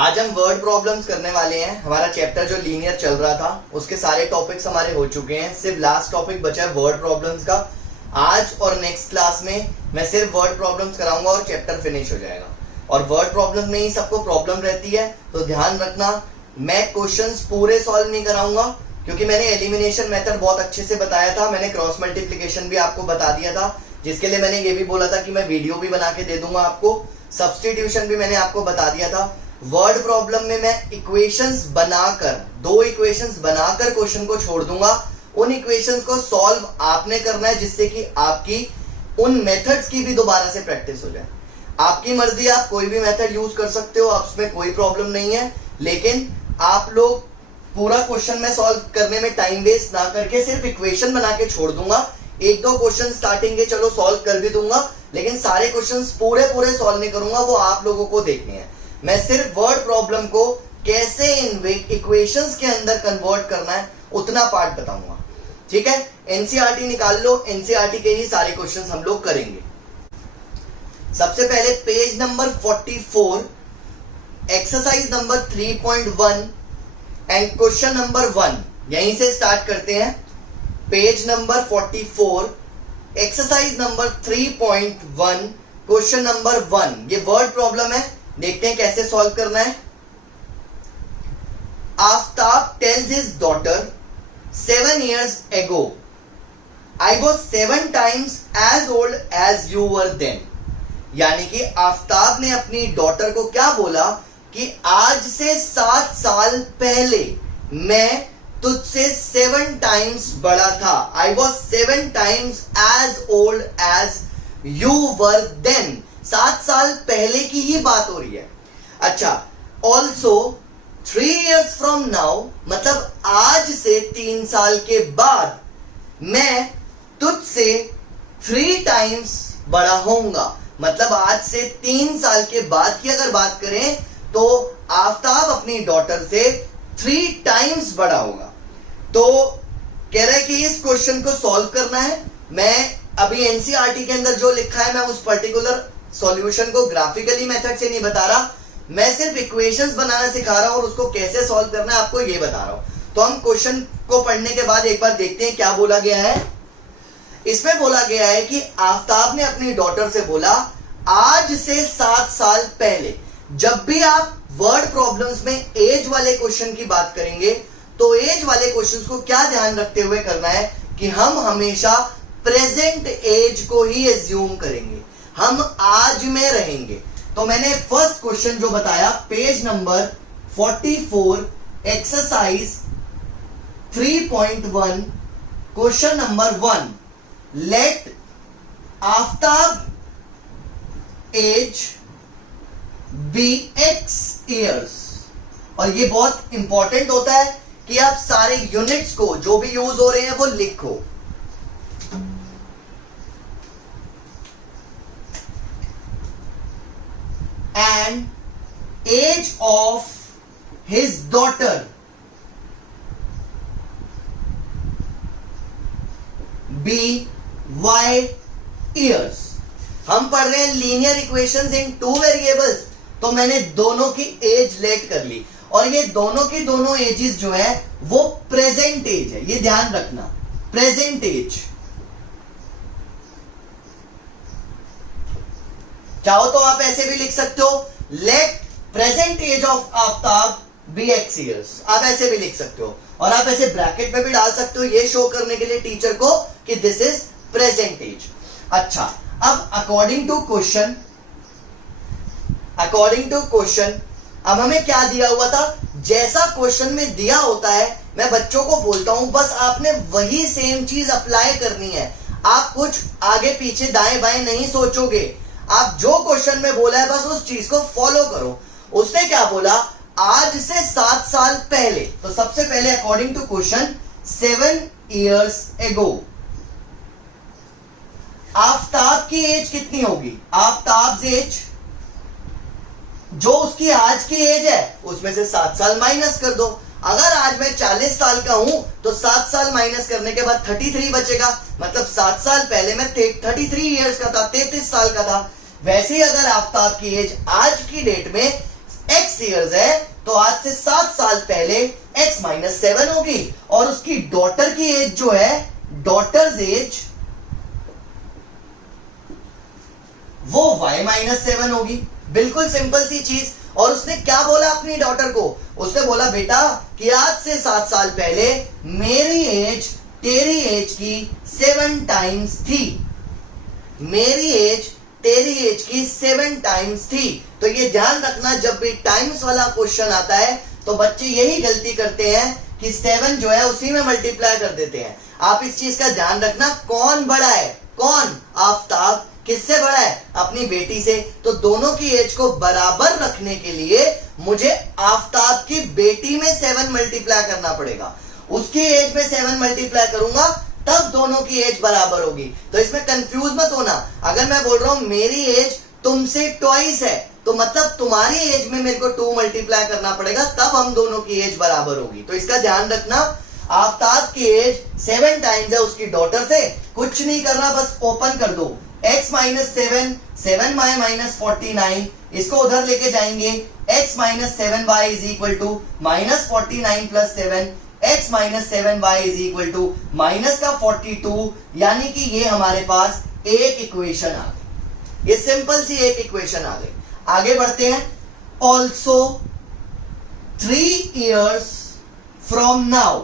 आज हम word problems करने वाले हैं। हमारा चैप्टर जो लीनियर चल रहा था उसके सारे टॉपिक्स हमारे हो चुके हैं, सिर्फ लास्ट टॉपिक बचा है वर्ड प्रॉब्लम्स का। आज और नेक्स्ट क्लास में मैं सिर्फ वर्ड प्रॉब्लम्स कराऊंगा और चैप्टर फिनिश हो जाएगा। और वर्ड प्रॉब्लम में ही सबको प्रॉब्लम रहती है, तो ध्यान रखना मैं क्वेश्चंस पूरे सॉल्व नहीं कराऊंगा, क्योंकि मैंने एलिमिनेशन मेथड बहुत अच्छे से बताया था। मैंने क्रॉस मल्टीप्लिकेशन भी आपको बता दिया था, जिसके लिए मैंने ये भी बोला था कि मैं वीडियो भी बना के दे दूंगा आपको। सब्स्टिट्यूशन भी मैंने आपको बता दिया था। वर्ड प्रॉब्लम में मैं इक्वेशंस बनाकर, दो इक्वेशंस बनाकर क्वेश्चन को छोड़ दूंगा। उन इक्वेशंस को सॉल्व आपने करना है, जिससे कि आपकी उन मेथड्स की भी दोबारा से प्रैक्टिस हो जाए। आपकी मर्जी, आप कोई भी मेथड यूज कर सकते हो, आप उसमें कोई प्रॉब्लम नहीं है, लेकिन आप लोग पूरा क्वेश्चन में सॉल्व करने में टाइम वेस्ट ना करके सिर्फ इक्वेशन बना के छोड़ दूंगा। एक दो क्वेश्चन स्टार्टिंग के चलो सॉल्व कर भी दूंगा, लेकिन सारे क्वेश्चंस पूरे सॉल्व नहीं करूंगा, वो आप लोगों को देखने हैं। मैं सिर्फ वर्ड प्रॉब्लम को कैसे इन इक्वेशंस के अंदर कन्वर्ट करना है उतना पार्ट बताऊंगा, ठीक है। एनसीईआरटी निकाल लो, एनसीईआरटी के ही सारे क्वेश्चंस हम लोग करेंगे। सबसे पहले page number 44, exercise number 3.1 and question number 1, यहीं से स्टार्ट करते हैं। Page number 44, exercise number 3.1, question number 1। ये वर्ड प्रॉब्लम है, देखते हैं कैसे सॉल्व करना है। Aftab tales his daughter 7 years ago, I was 7 times as old as you were then। यानी कि आफ्ताब ने अपनी डॉटर को क्या बोला कि आज से 7 साल पहले मैं तुझसे 7 times बड़ा था। I was 7 times as old as you were then। 7 साल पहले की ही बात हो रही है। अच्छा, ऑल्सो 3 years from now, मतलब आज से 3 साल के बाद मैं तुझसे 3 times बड़ा होऊंगा। मतलब आज से 3 साल के बाद की अगर बात करें तो आफ्ताब अपनी डॉटर से 3 times बड़ा होगा। तो कह रहा है कि इस क्वेश्चन को सॉल्व करना है। मैं अभी एनसीईआरटी के अंदर जो लिखा है मैं उस पर्टिकुलर सॉल्यूशन को ग्राफिकली मेथड से नहीं बता रहा, मैं सिर्फ इक्वेशंस बनाना सिखा रहा हूं और उसको कैसे सॉल्व करना है आपको ये बता रहा हूं। तो हम क्वेश्चन को पढ़ने के बाद एक बार देखते हैं क्या बोला गया है। इसमें बोला गया है कि आफ्ताब ने अपनी डॉटर से बोला आज से 7 साल पहले। जब भी आप वर्ड प्रॉब्लम्स में एज वाले क्वेश्चन की बात करेंगे तो एज वाले क्वेश्चंस को क्या ध्यान रखते हुए करना है कि हम हमेशा प्रेजेंट एज को ही एज्यूम करेंगे, हम आज में रहेंगे। तो मैंने फर्स्ट क्वेश्चन जो बताया page number 44, exercise 3.1, question number 1, let Aftab age B x years। और ये बहुत इंपॉर्टेंट होता है कि आप सारे यूनिट्स को जो भी यूज हो रहे हैं वो लिखो। And age of his daughter be y years। हम पढ़ रहे हैं लीनियर इक्वेशंस इन 2 वेरिएबल्स, तो मैंने दोनों की एज लेट कर ली, और ये दोनों की दोनों एजेस जो है वो प्रेजेंट एज है, ये ध्यान रखना, प्रेजेंट एज। चाहो तो आप ऐसे भी लिख सकते हो, let present age of Aftab be x years, आप ऐसे भी लिख सकते हो, और आप ऐसे ब्रैकेट में भी डाल सकते हो, ये शो करने के लिए टीचर को कि दिस इज प्रेजेंट एज। अच्छा, अब अकॉर्डिंग टू क्वेश्चन, अब हमें क्या दिया हुआ था, जैसा क्वेश्चन में दिया होता है मैं बच्चों को बोलता हूं बस आपने वही सेम चीज अप्लाई करनी है। आप कुछ आगे पीछे दाएं बाएं नहीं सोचोगे, आप जो क्वेश्चन में बोला है बस उस चीज को फॉलो करो। उसने क्या बोला, आज से 7 साल पहले। तो सबसे पहले according to question 7 years ago Aftab की एज कितनी होगी, आफ्ताब एज जो उसकी आज की एज है उसमें से 7 साल माइनस कर दो। अगर आज मैं 40 साल का हूं तो 7 साल माइनस करने के बाद 33 बचेगा, मतलब 7 साल पहले मैं 33 इयर्स का था, 33 साल का था। वैसे ही अगर आफ्ताब की एज आज की डेट में x 6 इयर्स है तो आज से 7 साल पहले x माइनस 7 होगी और उसकी डॉटर की एज जो है, डॉटर्स एज, वो y माइनस 7 होगी। बिल्कुल सिंपल सी चीज। और उसने क्या बोला अपनी डॉटर को? उसने बोला बेटा कि आज से 7 साल पहले मेरी एज तेरी एज की 7 टाइम्स थी। मेरी एज तेरी एज की 7 टाइम्स थी। तो ये ध्यान रखना, जब भी टाइम्स वाला क्वेश्चन आता है तो बच्चे यही गलती करते हैं कि 7 जो है उसी में मल्टीप्लाई कर देते हैं। आप इस चीज का ध्यान रखना। कौन बड़ा है? कौन? आफताब किससे बड़ा है? अपनी बेटी से। तो दोनों की एज को बराबर रखने के लिए मुझे आफताब की बेटी में 7 मल्टीप्लाई करना पड़ेगा। उसकी एज में 7 मल्टीप्लाई करूंगा तब दोनों की एज बराबर होगी। तो इसमें कंफ्यूज मत होना। अगर मैं बोल रहा हूं मेरी एज तुमसे ट्वाइस है तो मतलब तुम्हारी एज में मेरे को 2 मल्टीप्लाई करना पड़ेगा, तब हम दोनों की एज बराबर होगी। तो इसका ध्यान रखना। आफताब की एज 7 टाइम्स है उसकी डॉटर से। कुछ नहीं करना, बस ओपन कर दो। x माइनस 7, 7y माइनस 49, इसको उधर लेके जाएंगे। x minus 7y is equal to minus 49 plus 7, x minus 7y is equal to minus का 42, यानी कि ये हमारे पास एक इक्वेशन आ गई। ये सिंपल सी एक इक्वेशन आ गई। आगे बढ़ते हैं। ऑल्सो 3 years फ्रॉम नाउ,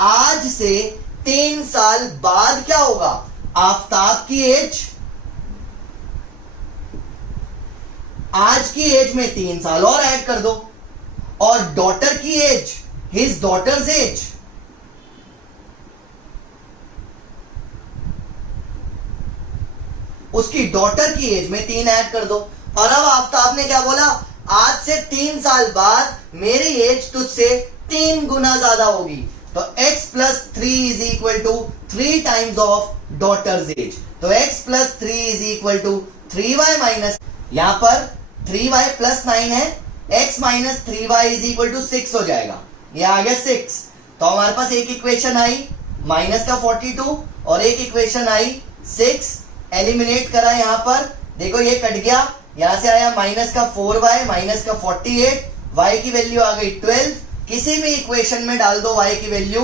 आज से 3 साल बाद क्या होगा? आफताब की एज, आज की एज में 3 साल और ऐड कर दो, और डॉटर की एज, हिज डॉटर्स एज, उसकी डॉटर की एज में 3 ऐड कर दो। और अब आफताब ने क्या बोला? आज से 3 साल बाद मेरी एज तुझसे 3 गुना ज्यादा होगी। तो x plus 3 is equal to 3 times of daughter's age. तो x plus 3 is equal to 3y minus, यहां पर 3y प्लस 9 है, x minus 3y is equal to 6 हो जाएगा। ये आ गया 6। तो हमारे पास एक इक्वेशन आई माइनस का 42 और एक इक्वेशन आई 6। एलिमिनेट करा, यहां पर देखो ये कट गया, यहां से आया माइनस का 4y माइनस का 48, y की वैल्यू आ गई 12। किसी भी इक्वेशन में डाल दो y की value,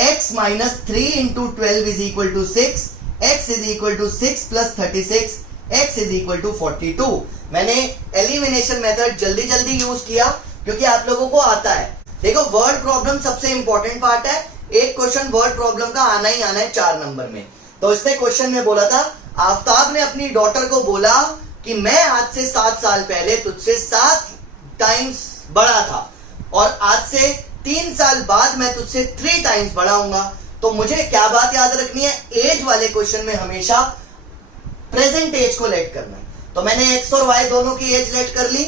x minus 3 into 12 is equal to 6, x is equal to 6 plus 36, x is equal to 42। मैंने एलिमिनेशन मेथड जल्दी जल्दी यूज किया क्योंकि आप लोगों को आता है। देखो वर्ड प्रॉब्लम सबसे इंपॉर्टेंट पार्ट है। एक क्वेश्चन वर्ड प्रॉब्लम का आना ही आना है 4 नंबर में। तो इसने क्वेश्चन में बोला था, आफताब ने अपनी डॉटर को बोला कि मैं आज से 7 साल पहले तुझसे 7 टाइम्स बड़ा था और आज से 3 साल बाद मैं तुझसे 3 टाइम्स बड़ा हूंगा। तो मुझे क्या बात याद रखनी है? एज वाले क्वेश्चन में हमेशा प्रेजेंट एज को लेट करना है। तो मैंने x और y दोनों की एज लेट कर ली,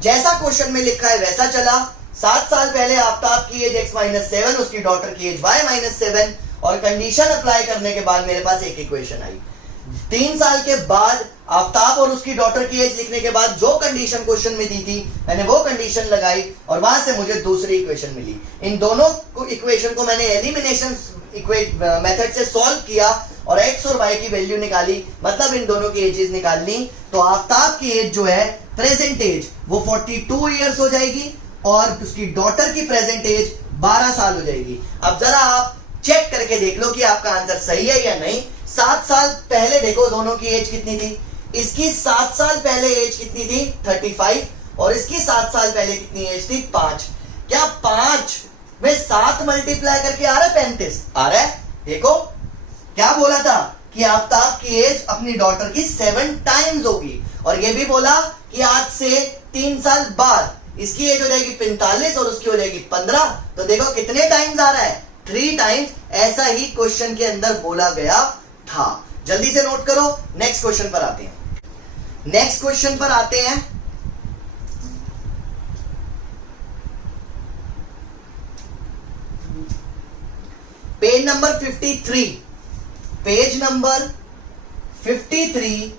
जैसा क्वेश्चन में लिखा है वैसा चला। 7 साल पहले आफताब की एज x माइनस 7, उसकी डॉटर की एज y माइनस 7, और कंडीशन अप्लाई करने के बाद मेरे पास एक इक्वेशन आई। 3 साल के बाद आफताब और उसकी डॉटर की एज लिखने के बाद जो कंडीशन क्वेश्चन में दी थी मैंने वो कंडीशन लगाई और वहां से मुझे दूसरी इक्वेशन मिली। इन दोनों इक्वेशन को मैंने एलिमिनेशन मेथड से सॉल्व किया और x और y की वैल्यू निकाली, मतलब इन दोनों की एजेस निकाल ली। तो आफताब की एज जो है प्रेजेंट एज वो 42 इयर्स हो जाएगी और उसकी डॉटर की प्रेजेंट एज 12 साल हो जाएगी। अब जरा आप चेक करके देख लो कि आपका आंसर सही है या नहीं। 7 साल पहले देखो दोनों की एज कितनी थी। इसकी 7 साल पहले एज कितनी थी? 35, और इसकी 7 साल पहले कितनी एज थी? 5। क्या 5 में 7 मल्टीप्लाई करके आ रहा है? 35 आ रहा है। देखो क्या बोला था कि आफताब की एज अपनी डॉटर की 7 टाइम्स होगी, और ये भी बोला कि आज से 3 साल बाद इसकी एज हो जाएगी 45 और उसकी हो जाएगी 15। तो देखो कितने टाइम्स आ रहा है? 3 टाइम्स। ऐसा ही क्वेश्चन के अंदर बोला गया था। जल्दी से नोट करो। नेक्स्ट क्वेश्चन पर आते हैं। नेक्स्ट क्वेश्चन पर आते हैं। Page number 53, page number 53,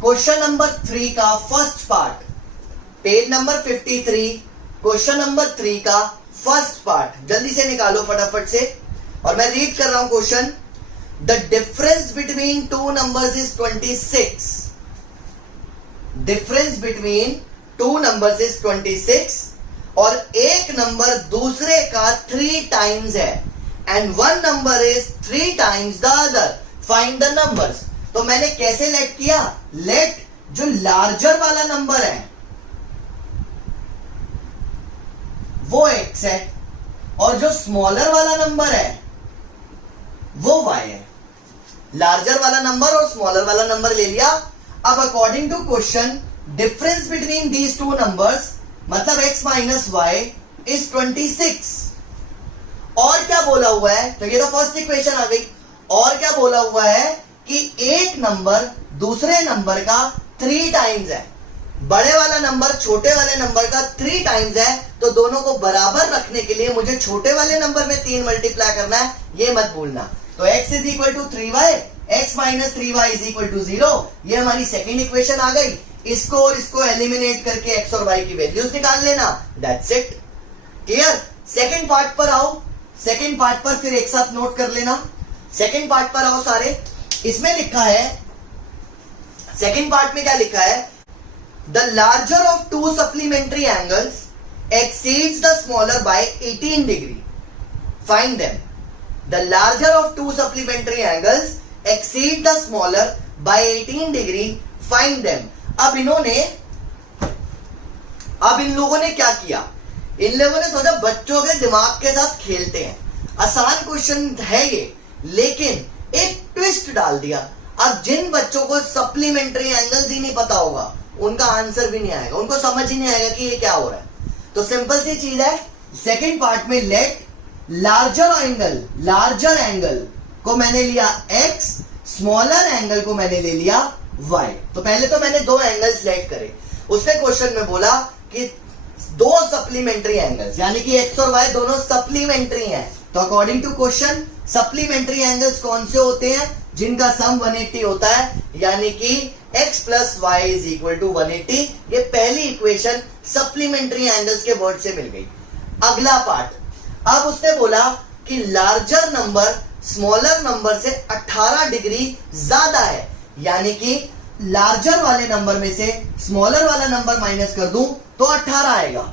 question number 3 का first part. Page number 53, question number 3 का फर्स्ट पार्ट जल्दी से निकालो फटाफट से। और मैं रीड कर रहा हूं question. The difference between 2 numbers is 26। Difference between 2 numbers is 26 और एक नंबर दूसरे का 3 टाइम्स है and 1 number is 3 times the other, find the numbers. तो मैंने कैसे लेट किया, लेट जो लार्जर वाला नंबर है वो x है और जो स्मॉलर वाला नंबर है वो y है। लार्जर वाला नंबर और स्मॉलर वाला नंबर ले लिया। अब according to question difference between these two numbers मतलब x माइनस वाई इज 26। और क्या बोला हुआ है, तो ये तो फर्स्ट इक्वेशन आ गई। और क्या बोला हुआ है कि एक नंबर दूसरे नंबर का 3 टाइम्स है, बड़े वाला नंबर छोटे वाले नंबर का 3 टाइम्स है, तो दोनों को बराबर रखने के लिए मुझे छोटे वाले नंबर में 3 मल्टीप्लाई करना है, ये मत भूलना। तो x is equal to 3y, x minus 3y is equal to 0, ये हमारी सेकेंड इक्वेशन आ गई। इसको और इसको एलिमिनेट करके x और y की वैल्यूज निकाल लेना, that's it. Clear. Second part पर आओ, सेकेंड पार्ट पर फिर एक साथ नोट कर लेना। सेकेंड पार्ट पर आओ सारे। इसमें लिखा है, सेकेंड पार्ट में क्या लिखा है, the larger of 2 supplementary angles exceeds the smaller by 18 degree, find them. The larger of 2 supplementary angles exceed the smaller by 18 degree, find them. अब इन लोगों ने क्या किया, इन लोगों ने सोचा बच्चों के दिमाग के साथ खेलते हैं, आसान क्वेश्चन है ये, लेकिन एक ट्विस्ट डाल दिया। अब जिन बच्चों को सप्लीमेंट्री एंगल्स ही नहीं पता होगा उनका आंसर भी नहीं आएगा, उनको समझ ही नहीं आएगा कि ये क्या हो रहा है। तो सिंपल सी चीज है, सेकेंड पार्ट में लेट लार्जर एंगल को मैंने लिया x, स्मॉलर एंगल को मैंने ले लिया y। तो पहले तो मैंने 2 एंगल्स लेट करे। उसने क्वेश्चन में बोला कि 2 सप्लीमेंट्री एंगल्स यानी कि x और y दोनों सप्लीमेंट्री हैं। तो according to question supplementary angles कौन से होते हैं, जिनका सम 180 होता है, यानी कि x plus Y is equal to 180। ये पहली इक्वेशन सप्लीमेंट्री एंगल्स के वर्ड से मिल गई। अगला पार्ट, अब उसने बोला कि लार्जर नंबर स्मॉलर नंबर से 18 डिग्री ज्यादा है, यानी कि लार्जर वाले नंबर में से स्मॉलर वाला नंबर माइनस कर दूं तो 18 आएगा।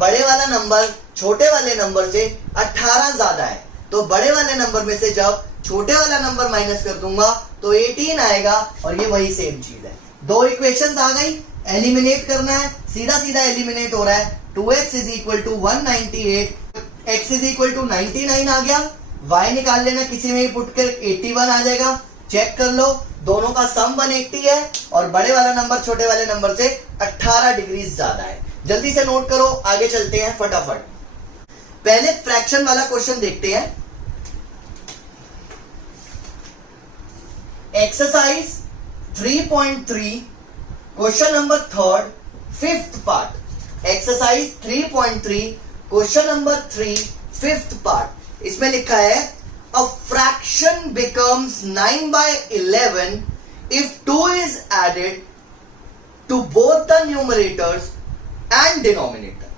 बड़े वाला नंबर छोटे वाले नंबर से 18 ज्यादा है, तो बड़े वाले नंबर में से जब छोटे वाला नंबर माइनस कर दूंगा तो 18 आएगा, और ये वही सेम चीज है। 2 इक्वेशंस आ गई, एलिमिनेट करना है, सीधा सीधा एलिमिनेट हो रहा है। 2x is equal to 198, x is equal to 99 आ गया, y निकाल लेना, किसी में भी पुट कर 81 आ जाएगा। चेक कर लो, दोनों का सम 180 है और बड़े वाला नंबर छोटे वाले नंबर से 18 डिग्री ज्यादा है। जल्दी से नोट करो, आगे चलते हैं फटाफट। पहले फ्रैक्शन वाला क्वेश्चन देखते हैं। Exercise 3.3 question number 3 5th part. Exercise 3.3 question number 3 5th part. इसमें लिखा है a fraction becomes 9 by 11 if 2 is added to both the numerators and denominator।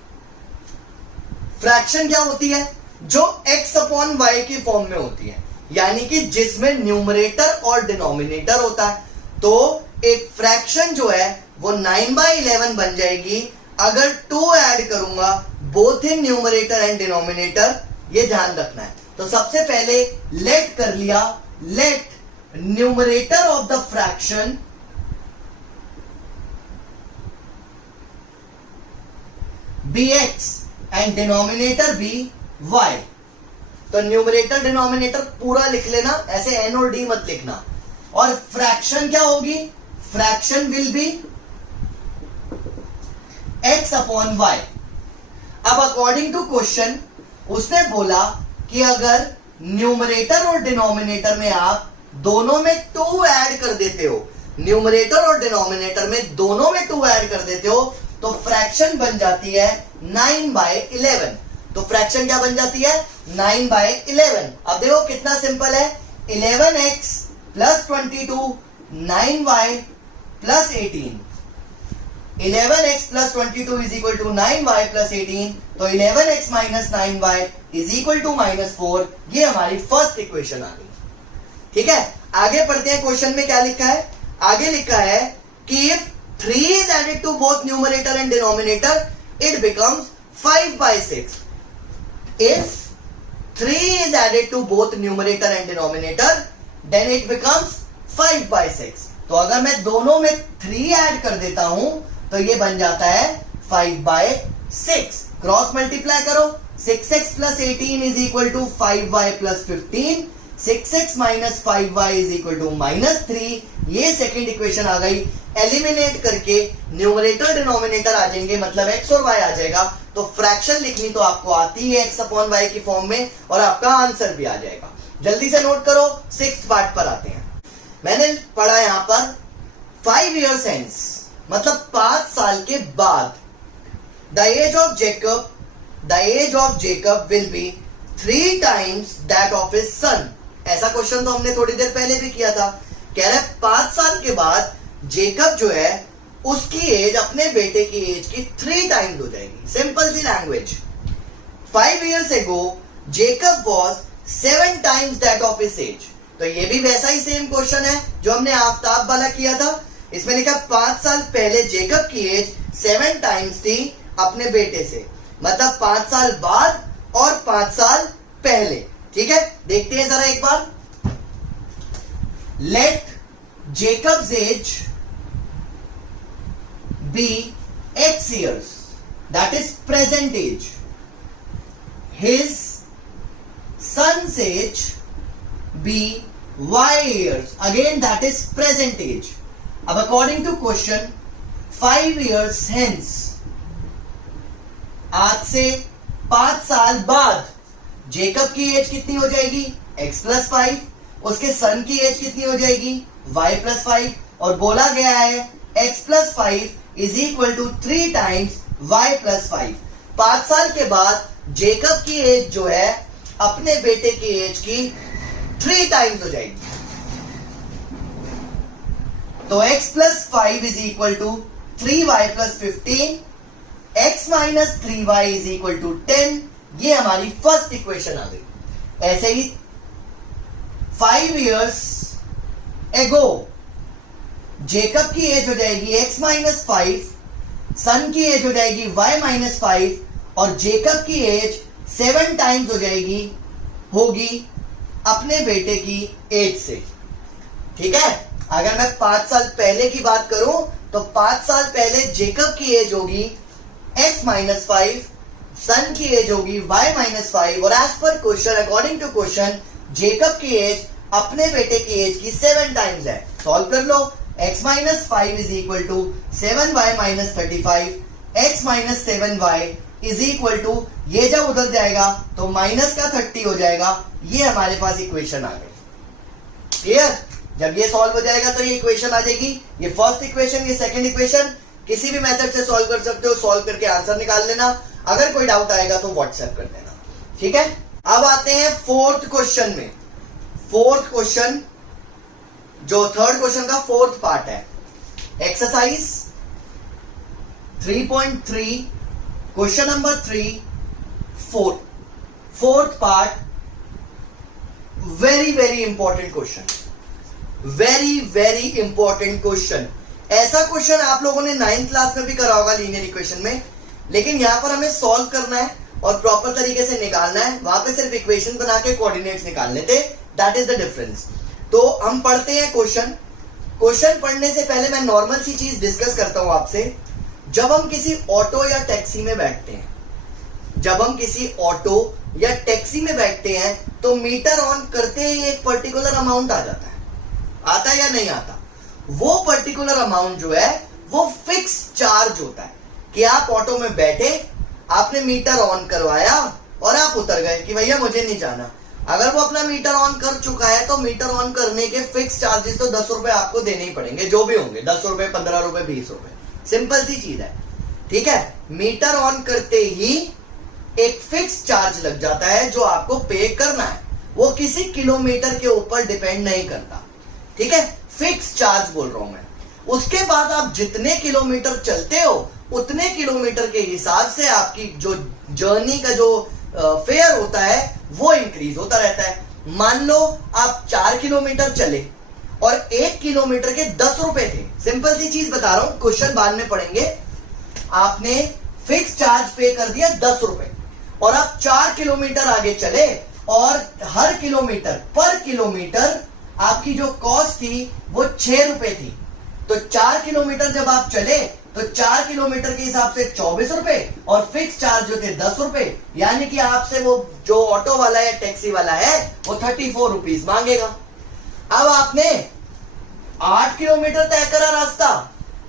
Fraction क्या होती है, जो x अपॉन y की फॉर्म में होती है, यानी कि जिसमें न्यूमरेटर और डिनोमिनेटर होता है। तो एक फ्रैक्शन जो है वो 9 by 11 बन जाएगी अगर 2 ऐड करूंगा both in numerator and denominator, ये ध्यान रखना है। तो सबसे पहले लेट कर लिया, let numerator of the fraction be x and denominator be y। तो न्यूमरेटर डिनोमिनेटर पूरा लिख लेना, ऐसे n और d मत लिखना। और फ्रैक्शन क्या होगी, fraction will be x upon y। अब अकॉर्डिंग टू क्वेश्चन उसने बोला कि अगर न्यूमरेटर और डिनोमिनेटर में आप दोनों में 2 ऐड कर देते हो, न्यूमरेटर और डिनोमिनेटर में दोनों में 2 ऐड कर देते हो, तो फ्रैक्शन बन जाती है 9 by 11। तो फ्रैक्शन क्या बन जाती है, 9 by 11। अब देखो कितना सिंपल है, 11x plus 22 9y plus 18। 11x plus 22 is equal to 9y plus 18। तो 11x minus 9y is equal to -4। ये हमारी फर्स्ट इक्वेशन आ गई। ठीक है, आगे पढ़ते हैं। क्वेश्चन में क्या लिखा है, आगे लिखा है कि if 3 is added to both numerator and denominator, it becomes 5/6. If 3 is added to both numerator and denominator, then it becomes 5/6. तो अगर मैं दोनों में 3 ऐड कर देता हूं तो ये बन जाता है 5/6. क्रॉस मल्टीप्लाई करो. 6x plus 18 is equal to 5y plus 15. 6x minus 5y is equal to -3. ये सेकेंड इक्वेशन आ गई. एलिमिनेट करके न्यूमरेटर डिनोमिनेटर आ जाएंगे, मतलब x और y आ जाएगा. तो फ्रैक्शन लिखनी तो आपको आती है x अपॉन y की फॉर्म में, और आपका आंसर भी आ जाएगा. जल्दी से नोट करो. 6th पार्ट पर आते हैं. मैंने पढ़ा यहां पर 5 years hence, मतलब 5 साल के बाद. The age of Jacob will be 3 times that of his son. ऐसा क्वेश्चन तो हमने थोड़ी देर पहले भी किया था. कह रहा है 5 साल के बाद जेकब जो है उसकी एज अपने बेटे की एज की 3 times हो जाएगी. सिंपल सी language. 5 years ago Jacob was 7 times that of his age. तो ये भी वैसा ही सेम क्वेश्चन है जो हमने आफ्ताब वाला किया था. इसमें लिखा 5 साल पहले जेकब की एज 7 times थी अपने बेटे से, मतलब 5 साल बाद और 5 साल पहले. ठीक है, देखते हैं जरा एक बार. Let Jacobs as B x years, that is present age. His son's age be y years, again that is present age. अब according to question 5 years hence, आज से 5 साल बाद जेकब की एज कितनी हो जाएगी? x plus 5. उसके सन की एज कितनी हो जाएगी? y plus 5. और बोला गया है x plus 5 is equal to 3 times y plus 5. 5 साल के बाद जेकब की एज जो है अपने बेटे की एज की 3 times हो जाएगी. तो x plus 5 is equal to 3y plus 15. x minus 3y is equal to 10. ये हमारी फर्स्ट इक्वेशन आ गई. ऐसे ही 5 years ago जेकब की एज हो जाएगी x minus 5, सन की एज हो जाएगी y minus 5, और जेकब की एज 7 times हो जाएगी, होगी अपने बेटे की एज से. ठीक है, अगर मैं 5 साल पहले की बात करूं तो 5 साल पहले जेकब की एज होगी x minus 5, सन की एज होगी y minus 5, और एज पर question, according to question, Jacob की एज अपने बेटे की एज की 7 times है. सॉल्व कर लो. x minus 5 is equal to 7y minus 35. x minus 7y is equal to, ये जब उधर जाएगा तो माइनस का 30 हो जाएगा. ये हमारे पास इक्वेशन आ गई. क्लियर? जब ये सॉल्व हो जाएगा तो ये इक्वेशन आ जाएगी. ये फर्स्ट इक्वेशन, ये सेकंड इक्वेशन. किसी भी मेथड से सॉल्व कर सकते हो. सॉल्व करके आंसर निकाल लेना. अगर कोई डाउट आएगा तो व्हाट्सएप कर देना. ठीक है, अब आते हैं फोर्थ क्वेश्चन में. फोर्थ क्वेश्चन जो थर्ड क्वेश्चन का फोर्थ पार्ट है. Exercise 3.3 question number 3, fourth part. Very very important question. Very very important question. ऐसा क्वेश्चन आप लोगों ने 9th क्लास में भी करा होगा लीनियर इक्वेशन में, लेकिन यहां पर हमें सॉल्व करना है और प्रॉपर तरीके से निकालना है. वहां पे सिर्फ इक्वेशन बना के कोऑर्डिनेट्स निकालने थे. That is the difference. तो हम पढ़ते हैं क्वेश्चन. क्वेश्चन पढ़ने से पहले मैं नॉर्मल सी चीज डिस्कस करता हूं आपसे. जब हम किसी ऑटो या टैक्सी में बैठते हैं, तो मीटर ऑन करते ही एक पर्टिकुलर अमाउंट आ जाता है. आता है या नहीं आता? वो पर्टिकुलर अमाउंट जो है वो फिक्स चार्ज होता है कि आप ऑटो में बैठे, आपने मीटर ऑन करवाया और आप उतर गए कि भैया मुझे नहीं जाना. अगर वो अपना मीटर ऑन कर चुका है तो मीटर ऑन करने के फिक्स चार्जेस तो 10 रुपए आपको देने ही पड़ेंगे, जो भी होंगे. 10 रुपए, 15 रुपए, 20 रुपए. सिंपल सी चीज है. ठीक है, मीटर ऑन करते ही एक फिक्स चार्ज लग जाता है जो आपको पे करना है. वो किसी किलोमीटर के ऊपर डिपेंड नहीं करता. ठीक है, फिक्स चार्ज बोल रहा हूं मैं. उसके बाद आप जितने किलोमीटर चलते हो उतने किलोमीटर के हिसाब से आपकी जो जर्नी का जो फेयर होता है वो इंक्रीज होता रहता है. मान लो आप 4 किलोमीटर चले और 1 किलोमीटर के 10 रुपए थे। सिंपल सी चीज बता रहा हूं, क्वेश्चन बाद में पढ़ेंगे। आपने फिक्स चार्ज पे कर दिया 10 रुपए और आप 4 किलोमीटर आगे चले और हर किलोमीटर पर किलोमीटर आपकी जो कॉस्ट थी वो 6 रुपए थी। तो 4 किलोमीटर जब आप चले तो 4 किलोमीटर के हिसाब से 24 रुपए और फिक्स चार्ज जो थे 10 रुपए, यानी कि आपसे वो जो ऑटो वाला या टैक्सी वाला है वो 34 रुपीज मांगेगा। अब आपने 8 किलोमीटर तय करा रास्ता,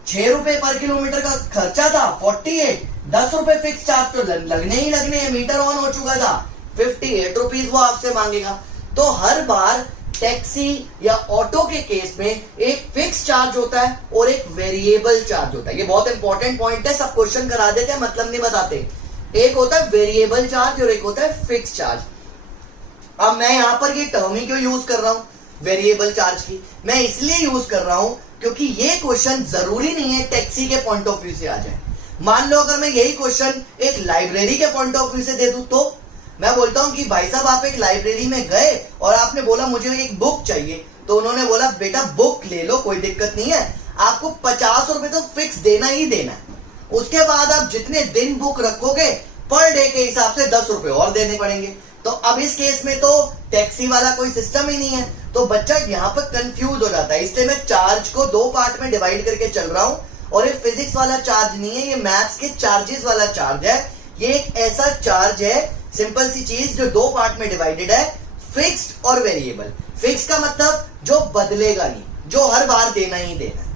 6 रुपए पर किलोमीटर का खर्चा था, 48, 10 रुपए फिक्स चार्ज तो लगने ही लगने हैं, मीटर ऑन हो चुका था, 58 रुपीज वो आपसे मांगेगा। तो हर बार टैक्सी या ऑटो के केस में एक फिक्स चार्ज होता है और एक वेरिएबल चार्ज होता है। ये बहुत इंपॉर्टेंट पॉइंट है, सब क्वेश्चन करा देते हैं, मतलब नहीं बताते। एक होता है वेरिएबल चार्ज और एक होता है फिक्स चार्ज। अब मैं यहां पर ये टर्म ही क्यों यूज कर रहा हूं वेरिएबल चार्ज की? मैं इसलिए यूज कर रहा हूं क्योंकि ये क्वेश्चन जरूरी नहीं है टैक्सी के पॉइंट ऑफ व्यू से आ जाए। मान लो अगर मैं यही क्वेश्चन एक लाइब्रेरी के पॉइंट ऑफ व्यू से दे दूं, तो मैं बोलता हूं कि भाई साहब आप एक लाइब्रेरी में गए और आपने बोला मुझे एक बुक चाहिए, तो उन्होंने बोला बेटा बुक ले लो, कोई दिक्कत नहीं है, आपको 50 रुपए तो फिक्स देना ही देना है। उसके बाद आप जितने दिन बुक रखोगे पर डे के हिसाब से 10 रुपए और देने पड़ेंगे। तो अब इस केस में तो टैक्सी वाला कोई सिस्टम ही नहीं है, तो बच्चा यहाँ पर कंफ्यूज हो जाता है। इसलिए मैं चार्ज को 2 पार्ट में डिवाइड करके चल रहा हूं, और ये फिजिक्स वाला चार्ज नहीं है, ये मैथ्स के चार्जेस वाला चार्ज है। ये एक ऐसा चार्ज है, सिंपल सी चीज, जो 2 पार्ट में डिवाइडेड है, फिक्स्ड और वेरिएबल। फिक्स का मतलब जो बदलेगा नहीं, जो हर बार देना ही देना है,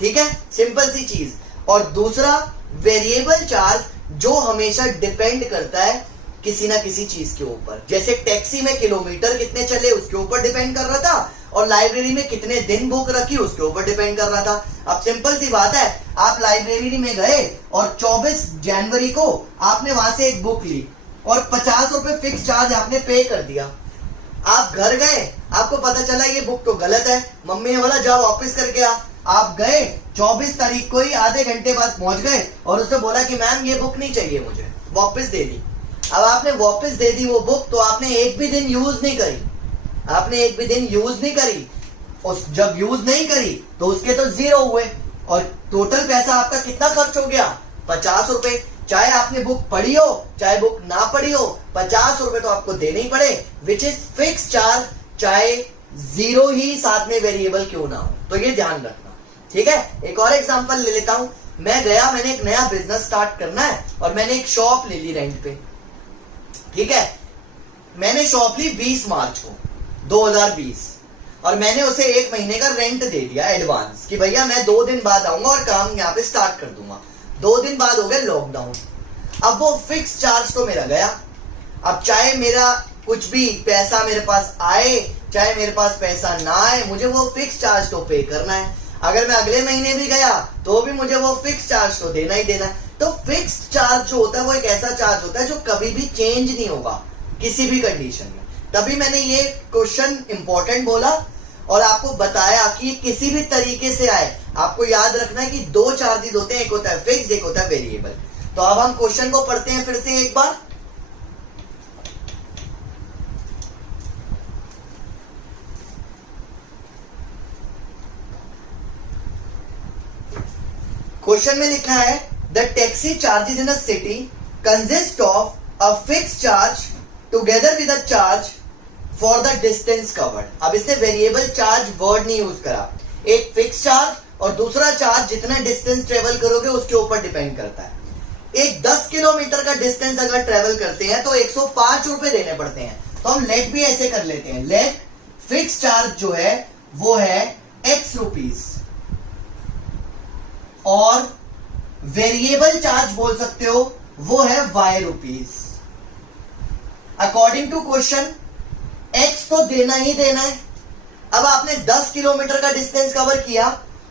ठीक है, सिंपल सी चीज। और दूसरा वेरिएबल चार्ज जो हमेशा डिपेंड करता है किसी ना किसी चीज के ऊपर। जैसे टैक्सी में किलोमीटर कितने चले उसके ऊपर डिपेंड कर रहा था, और लाइब्रेरी में कितने दिन बुक रखी उसके ऊपर डिपेंड कर रहा था। अब सिंपल सी बात है, आप लाइब्रेरी में गए और 24 जनवरी को आपने वहां से एक बुक ली और 50 रुपए फिक्स चार्ज आपने पे कर दिया। आप घर गए, आपको पता चला ये बुक तो गलत है, मम्मी ने बोला जाओ वापस करके आ। आप गए 24 तारीख को ही आधे घंटे बाद पहुंच गए और उससे बोला कि मैम ये बुक नहीं चाहिए मुझे, वापस दे दी। अब आपने वापस दे दी वो बुक, तो आपने एक भी दिन यूज नहीं करी, आपने एक भी दिन यूज नहीं करी। उस जब यूज नहीं करी तो उसके तो 0 हुए और टोटल पैसा आपका कितना खर्च हो गया? 50 रुपए। चाहे आपने बुक पढ़ी हो चाहे बुक ना पढ़ी हो, 50 रुपए तो आपको देने ही पड़े, विच इज फिक्स चार्ज, चाहे 0 ही साथ में वेरिएबल क्यों ना हो। तो ये ध्यान रखना, ठीक है। एक और एग्जांपल ले लेता हूं। मैं गया, मैंने एक नया बिजनेस स्टार्ट करना है और मैंने एक शॉप ले ली रेंट पे, ठीक है। मैंने शॉप ली 20 मार्च को 2020 और मैंने उसे 1 महीने का रेंट दे दिया एडवांस कि भैया मैं 2 दिन बाद आऊंगा और काम यहाँ पे स्टार्ट कर दूंगा। 2 दिन बाद हो गया लॉकडाउन। अब वो फिक्स चार्ज तो मेरा गया। अब चाहे मेरा कुछ भी पैसा मेरे पास आए चाहे मेरे पास पैसा ना आए, मुझे वो फिक्स चार्ज तो पे करना है। अगर मैं अगले महीने भी गया तो भी मुझे वो फिक्स चार्ज तो देना ही देना है। तो फिक्स चार्ज जो होता है वो एक ऐसा चार्ज होता है जो कभी भी चेंज नहीं होगा किसी भी कंडीशन में। तभी मैंने ये क्वेश्चन इंपॉर्टेंट बोला और आपको बताया कि किसी भी तरीके से आए, आपको याद रखना है कि 2 चार्जेस होते हैं, एक होता है फिक्स्ड, एक होता है वेरिएबल। तो अब हम क्वेश्चन को पढ़ते हैं फिर से एक बार। क्वेश्चन में लिखा है the taxi charges in a city consist of a fixed charge together with a charge for the distance covered. अब इसने वेरिएबल चार्ज वर्ड नहीं यूज करा, एक फिक्स चार्ज और दूसरा चार्ज जितना डिस्टेंस ट्रेवल करोगे उसके ऊपर डिपेंड करता है। एक 10 किलोमीटर का डिस्टेंस अगर ट्रेवल करते हैं तो 105 रुपए देने पड़ते हैं। तो हम लेट भी ऐसे कर लेते हैं, लेट फिक्स चार्ज जो है वो है x रुपीस और वेरिएबल चार्ज बोल सकते हो वो है y rupees. According to question x तो देना ही देना है। अब आपने 10 किलोमीटर का डिस्टेंस कवर किया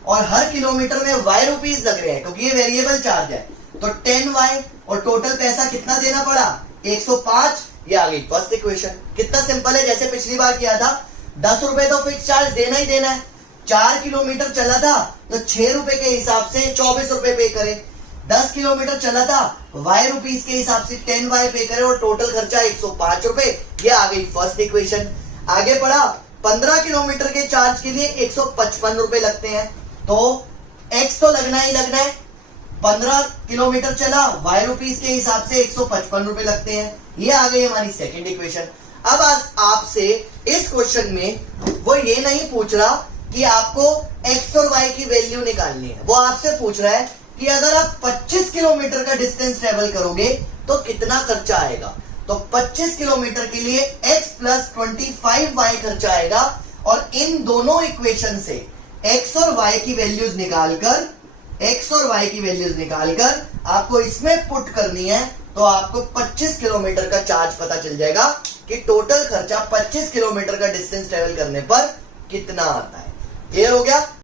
और हर किलोमीटर में y रुपीस लग रहे हैं क्योंकि ये वेरिएबल चार्ज है, तो 10y और टोटल पैसा कितना देना पड़ा? 105। ये आ गई फर्स्ट इक्वेशन। कितना सिंपल है, जैसे पिछली बार किया था। 10 रुपए तो फिक्स चार्ज देना ही देना है। 4 किलोमीटर चला था तो 6 रुपए के हिसाब से 24 रुपए पे करे। 10 किलोमीटर चला था y रुपीस के हिसाब से 10y पे करे और टोटल खर्चा 105 रुपए। ये आ गई फर्स्ट इक्वेशन। आगे बढ़ा, 15 किलोमीटर के चार्ज के लिए 155 रुपए लगते हैं, तो x तो लगना ही लगना है। 15 किलोमीटर चला, y रुपीस के हिसाब से 155 रुपए लगते हैं। ये आ गई हमारी सेकंड इक्वेशन। अब आपसे इस क्वेश्चन में वो ये नहीं पूछ रहा कि आपको x और y की वैल्यू निकालनी है, वो आपसे पूछ रहा है कि अगर आप 25 किलोमीटर का डिस्टेंस ट्रेवल करोगे तो कितना खर्चा आएगा। तो 25 किलोमीटर के लिए x प्लस 25y खर्चा आएगा, और इन दोनों इक्वेशन से x और y की वैल्यूज निकालकर आपको इसमें पुट करनी है, तो आपको 25 किलोमीटर का चार्ज पता चल जाएगा कि टोटल खर्चा 25 किलोमीटर का डिस्टेंस ट्रेवल करने पर कितना आता है। क्लियर हो गया।